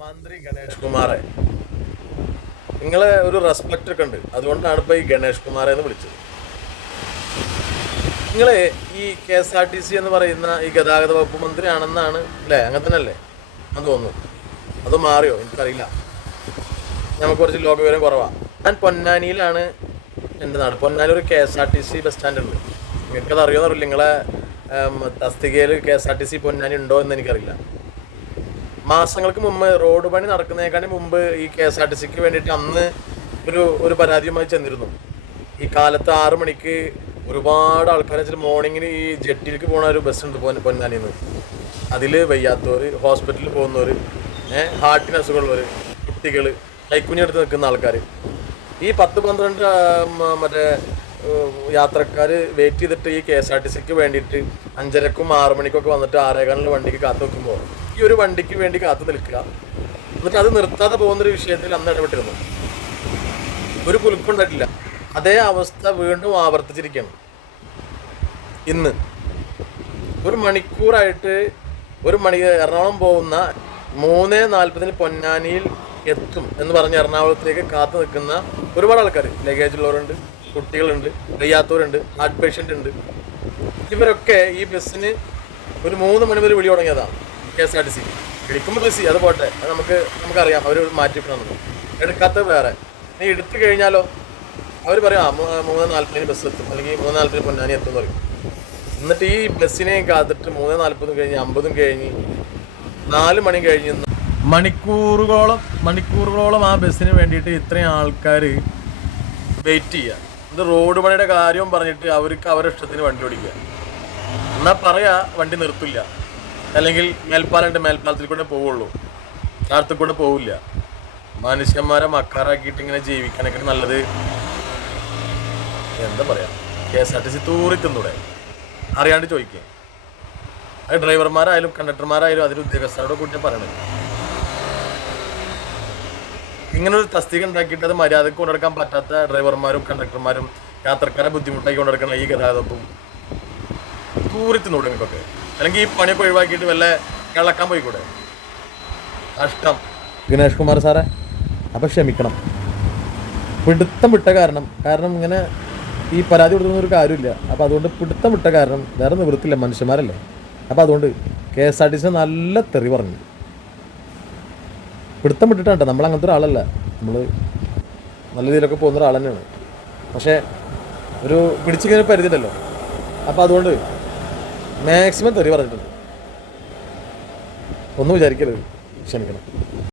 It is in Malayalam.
മന്ത്രി ഗണേഷ് കുമാറെ നിങ്ങളെ ഒരു റെസ്പെക്റ്റ് ഒക്കെ ഉണ്ട് അതുകൊണ്ടാണ് ഇപ്പൊ ഈ ഗണേഷ് കുമാറെ എന്ന് വിളിച്ചത്. നിങ്ങൾ ഈ K S R T C എന്ന് പറയുന്ന ഈ ഗതാഗത വകുപ്പ് മന്ത്രിയാണെന്നാണ് അല്ലേ? അങ്ങനെ തന്നെ അല്ലേ അത് തോന്നുന്നു. അത് മാറിയോ? എനിക്കറിയില്ല. നമുക്ക് കുറച്ച് ലോക വിവരം കുറവാണ് ഞാൻ പൊന്നാനിയിലാണ് എന്റെ നാട്. പൊന്നാനി ഒരു K S R T C bus stand ഉണ്ട്. നിങ്ങൾക്കത് അറിയുമെന്നറിയില്ല നിങ്ങളെ തസ്തികയിൽ K S R T C Ponnani ഉണ്ടോ എന്ന് എനിക്കറിയില്ല. മാസങ്ങൾക്ക് മുമ്പ് റോഡ് പണി നടക്കുന്നതിനേക്കാളും മുമ്പ് ഈ കെ എസ് ആർ ടി സിക്ക് വേണ്ടിയിട്ട് അന്ന് ഒരു ഒരു പരാതിയുമായി ചെന്നിരുന്നു. ഈ കാലത്ത് ആറ് മണിക്ക് ഒരുപാട് ആൾക്കാരെ വെച്ചിട്ട് മോർണിംഗിന് ഈ ജെട്ടിയിലേക്ക് പോണ ഒരു ബസ് ഉണ്ട് പൊന്ന പൊന്നാനിയിൽ നിന്ന് അതിൽ വയ്യാത്തവർ ഹോസ്പിറ്റലിൽ പോകുന്നവർ ഹാർട്ടിന് അസുഖമുള്ളവർ കുട്ടികൾ കൈക്കുഞ്ഞെടുത്ത് നിൽക്കുന്ന ആൾക്കാർ ഈ പത്ത് പന്ത്രണ്ട് മറ്റേ യാത്രക്കാർ വെയിറ്റ് ചെയ്തിട്ട് ഈ കെ എസ് ആർ ടി സിക്ക് വേണ്ടിയിട്ട് അഞ്ചരക്കും ആറ് മണിക്കൊക്കെ വന്നിട്ട് ആറേകാലിൽ വണ്ടിക്ക് കാത്തു നിൽക്കുമ്പോൾ ഈ ഒരു വണ്ടിക്ക് വേണ്ടി കാത്തു നിൽക്കുക. എന്നിട്ട് അത് നിർത്താതെ പോകുന്നൊരു വിഷയത്തിൽ അന്ന് ഇടപെട്ടിരുന്നു. ഒരു കുലുക്കുണ്ടായിട്ടില്ല അതേ അവസ്ഥ വീണ്ടും ആവർത്തിച്ചിരിക്കുകയാണ്. ഇന്ന് ഒരു മണിക്കൂറായിട്ട് ഒരു മണി എറണാകുളം പോകുന്ന മൂന്ന് നാൽപ്പതിന് പൊന്നാനിയിൽ എത്തും എന്ന് പറഞ്ഞ് എറണാകുളത്തേക്ക് കാത്തു നിൽക്കുന്ന ഒരുപാട് ആൾക്കാർ. ലഗേജ് ഉള്ളവരുണ്ട് കുട്ടികളുണ്ട് വയ്യാത്തവരുണ്ട് ഹാർട്ട് പേഷ്യന്റ് ഉണ്ട്. ഇവരൊക്കെ ഈ ബസ്സിന് ഒരു മൂന്ന് മണി വരെ വിളി തുടങ്ങിയതാണ്. K S R T C എടുക്കുമ്പോൾ റിസി അത് പോട്ടെ അത് നമുക്ക് നമുക്കറിയാം. അവർ മാറ്റിപ്പിടണമെന്ന് എടുക്കാത്തത് വേറെ. നീ എടുത്തു കഴിഞ്ഞാലോ? അവർ പറയും ആ മൂന്ന് നാൽപ്പതിന് ബസ് എത്തും അല്ലെങ്കിൽ മൂന്ന് നാൽപ്പതിന് പൊന്നാനി എത്തും എന്ന് പറയും. എന്നിട്ട് ഈ ബസ്സിനെ കാത്തിട്ട് മൂന്ന് നാൽപ്പതും കഴിഞ്ഞ് അമ്പതും കഴിഞ്ഞ് നാല് മണി കഴിഞ്ഞ് മണിക്കൂറുകളോളം മണിക്കൂറുകളോളം ആ ബസ്സിന് വേണ്ടിയിട്ട് ഇത്രയും ആൾക്കാർ വെയിറ്റ് ചെയ്യുക. ഇത് റോഡ് പണിയുടെ കാര്യവും പറഞ്ഞിട്ട് അവർക്ക് അവരുടെ ഇഷ്ടത്തിന് വണ്ടി ഓടിക്കുക. എന്നാൽ പറയാ വണ്ടി നിർത്തില്ല. അല്ലെങ്കിൽ മേൽപ്പാലുണ്ട് മേൽപ്പാലത്തിൽ കൂടെ പോവുള്ളൂ. താഴത്തിൽ കൂടെ പോവില്ല. മനുഷ്യന്മാരെ മക്കാറാക്കിയിട്ട് ഇങ്ങനെ ജീവിക്കണക്കിന് നല്ലത് എന്താ പറയാ? K S R T C തൂറിക്കുന്നൂടെ അറിയാണ്ട് ചോദിക്കുക അത് ഡ്രൈവർമാരായാലും കണ്ടക്ടർമാരായാലും അതിൽ ഉദ്യോഗസ്ഥരോട് കൂട്ടി പറയണത്. ഇങ്ങനെ ഒരു തസ്തിക ഉണ്ടാക്കിയിട്ട് അത് മര്യാദയ്ക്ക് കൊണ്ടെടുക്കാൻ പറ്റാത്ത ഡ്രൈവർമാരും കണ്ടക്ടർമാരും യാത്രക്കാരെ ബുദ്ധിമുട്ടാക്കി കൊണ്ടെടുക്കണം ഈ ഗതാഗതവും തൂറിത്തുന്നൂടെ നിങ്ങൾക്കൊക്കെ അല്ലെങ്കിൽ ഈ പണിയൊക്കെ ഒഴിവാക്കിയിട്ട് വല്ല കിളക്കാൻ പോയിക്കൂടെ? കഷ്ടം. ഗണേഷ് കുമാർ സാറേ അപ്പോൾ ക്ഷമിക്കണം. പിടുത്തം വിട്ട കാരണം കാരണം ഇങ്ങനെ ഈ പരാതി കൊടുക്കുന്ന ഒരു കാര്യമില്ല. അപ്പോൾ അതുകൊണ്ട് പിടുത്തം വിട്ട കാരണം വേറെ നിവൃത്തില്ല മനുഷ്യന്മാരല്ലേ? അപ്പോൾ അതുകൊണ്ട് K S R T C നല്ല തെറി പറഞ്ഞു. പിടുത്തം വിട്ടിട്ടാണ് നമ്മൾ അങ്ങനത്തെ ഒരാളല്ല. നമ്മൾ നല്ല രീതിയിലൊക്കെ പോകുന്ന ഒരാൾ തന്നെയാണ്. പക്ഷേ ഒരു പിടിച്ചിങ്ങനെ പരിധിയില്ലല്ലോ അപ്പോൾ അതുകൊണ്ട് മാക്സിമം തെറി പറഞ്ഞിട്ടുണ്ട്. ഒന്നും വിചാരിക്കരുത്. ക്ഷമിക്കണം.